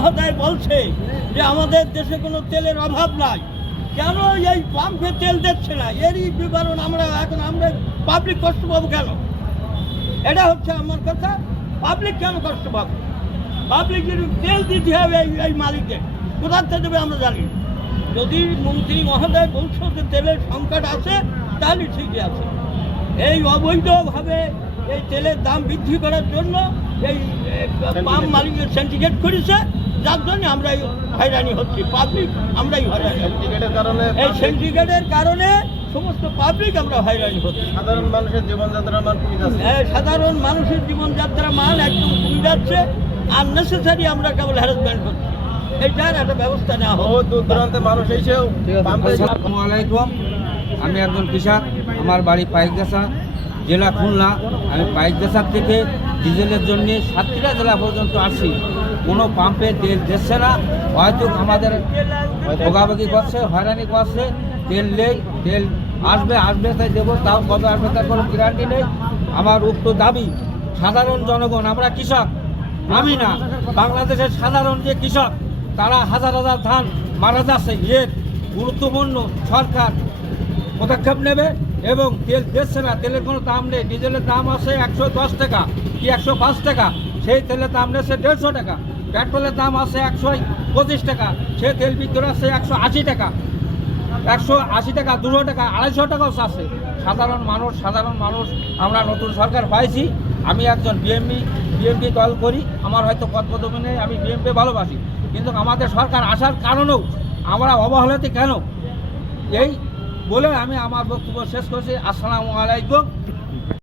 মহোদয় বলছে যে আমাদের দেশে কোনো তেলের অভাব নাই, কেন এই পাম্পে তেল দিচ্ছে না? এরই বিবরণ আমরা পাবলিক কষ্ট পাবো কেন? এটা হচ্ছে আমার কথা। পাবলিক কেন কষ্ট পাবো? পাবলিক যদি তেল দিতে হবে এই মালিকদের, কোথার থেকে দেবে আমরা জানি। যদি মন্ত্রী মহোদয় বলছো যে তেলের সংকট আছে, তাহলে ঠিকই আছে। এই অবৈধভাবে এই তেলের দাম বৃদ্ধি করার জন্য এই পাম্প মালিকের সিন্ডিকেট করেছে, যার জন্য আমরা হয়রানি হচ্ছি, পাবলিক আমরাই হয়রানি হচ্ছি। এই সিন্ডিকেটের কারণে সমস্ত পাবলিক আমরা হয়রানি হচ্ছি। সাধারণ মানুষের জীবনযাত্রার মান কমে যাচ্ছে। সাধারণ মানুষের জীবনযাত্রার মান একদম কমে যাচ্ছে, আর নেসেসারি আমরা কেবল হ্যারাসমেন্ট হচ্ছি। এইটার একটা ব্যবস্থা নেওয়া হোক। বহু দূর দূরান্তে মানুষ এসেও আসসালামু আলাইকুম। আমি একজন কৃষক, আমার বাড়ি পাইকগাছা, জেলা খুলনা। আমি পাইকগাছার থেকে ডিজেলের জন্য সাতক্ষীরা জেলা পর্যন্ত আসি, কোনো পাম্পে তেল দিচ্ছে না। হয়তো আমাদের ভোগাভোগি করছে, হয়রানি করছে। তেল নেই, তেল আসবে তাই দেবো, তাও কবে আসবে তার কোনো গ্যারান্টি নেই। আমার উক্ত দাবি, সাধারণ জনগণ, আমরা কৃষক, আমি না, বাংলাদেশের সাধারণ যে কৃষক, তারা হাজার হাজার ধান মারা যাচ্ছে। এর গুরুত্বপূর্ণ সরকার পদক্ষেপ নেবে এবং তেল দিচ্ছে না, তেলের কোনো দাম নেই। ডিজেলের দাম আছে 110 টাকা কি 105 টাকা, সেই তেলের দাম নিচ্ছে 150 টাকা। পেট্রোলের দাম আছে 125 টাকা, সে তেল বিক্রি আছে 180 টাকা, 180 টাকা, 200 টাকা, 250 টাকাও আছে। সাধারণ মানুষ আমরা নতুন সরকার পাইছি। আমি একজন বিএমপি দল করি, আমার হয়তো পদপদবি নেই, আমি বিএমপি ভালোবাসি, কিন্তু আমাদের সরকার আসার কারণেও আমরা অবহেলিত কেন? এই বলে আমি আমার বক্তব্য শেষ করছি। আসসালামু আলাইকুম।